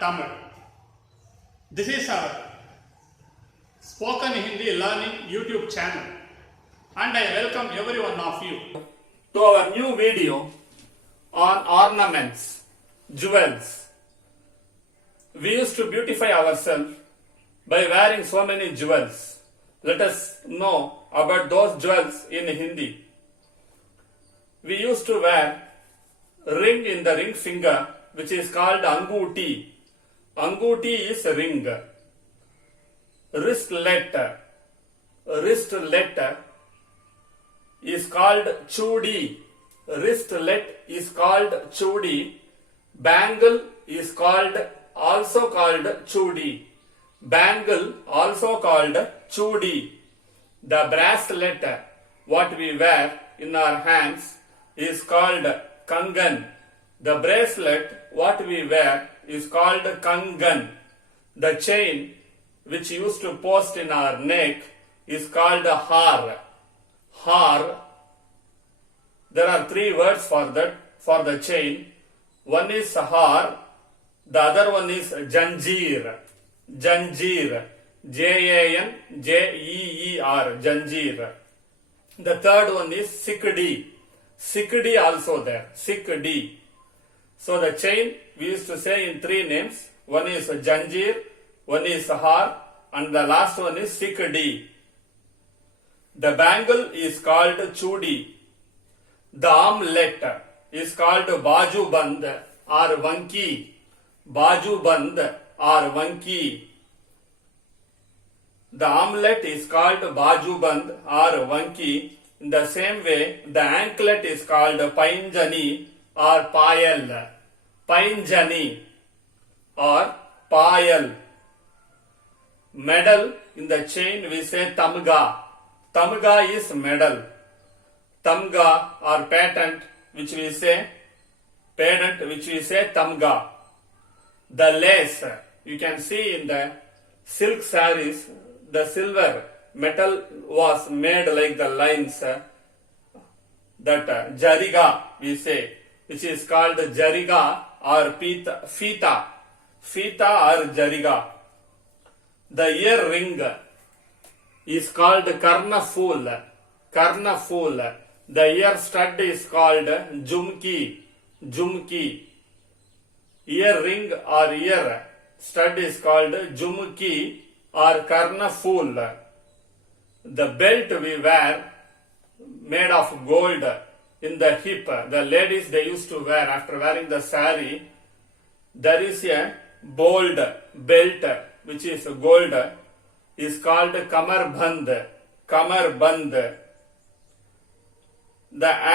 Tamil. This is our spoken Hindi learning YouTube channel, and I welcome every one of you to our new video on ornaments, jewels. We used to beautify ourselves by wearing so many jewels. Let us know about those jewels in Hindi. We used to wear ring in the ring finger, which is called anguti. Anguti is ring. Wristlet is called chudi. Wristlet is called chudi. Bangle is also called chudi. Bangle also called chudi. The bracelet, what we wear in our hands, is called kangan. The bracelet, what we wear, is called kangan. The chain, which used to post in our neck, is called har. Har. There are three words for that, for the chain. One is har, the other one is janjeer. Janjeer. Janjeer. Janjeer. The third one is sikdi. Sikdi also there. Sikdi. So the chain we used to say in three names. One is janjeer, one is har, and the last one is sikdi. The bangle is called chudi. The armlet is called baju band or vanki. Baju band or vanki. The armlet is called baju band or vanki. In the same way, the anklet is called painjani or payal. Painjani or payal. Medal in the chain we say tamga. Tamga is medal. Tamga or patent which we say tamga. The lace, you can see in the silk sarees, the silver metal was made like the lines, that jariga we say, which is called jariga or fita. Fita or jariga. The ear ring is called karnafool. Karnafool. The ear stud is called jumki. Jumki. Ear ring or ear stud is called jumki or karnafool. The belt we wear made of gold in the hip. The ladies, they used to wear after wearing the sari. There is a bold belt which is gold, is called kamarband. Kamarband. The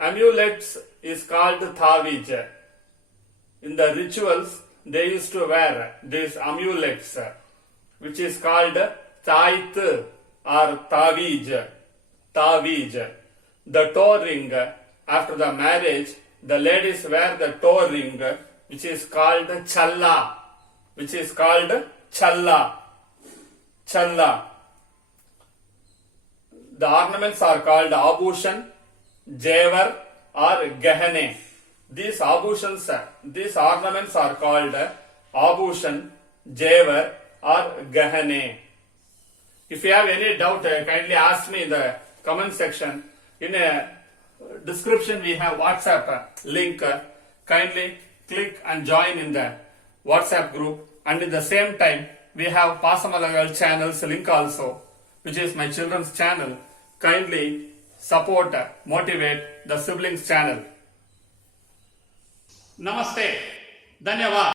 amulets is called thavij. In the rituals, they used to wear these amulets, which is called tait or tavij. Tavij. The toe ring, after the marriage, the ladies wear the toe ring, which is called challa. Which is called challa. Challa. The ornaments are called abhushan, jevar or gehane. These ornaments are called abhushan, jevar or gehane. If you have any doubt, kindly ask me in the comment section. In a description we have WhatsApp link. Kindly click and join in the WhatsApp group. And at the same time, we have Pasamalagal channel's link also, which is my children's channel. Kindly support, motivate the siblings channel. Namaste. Dhanyavad.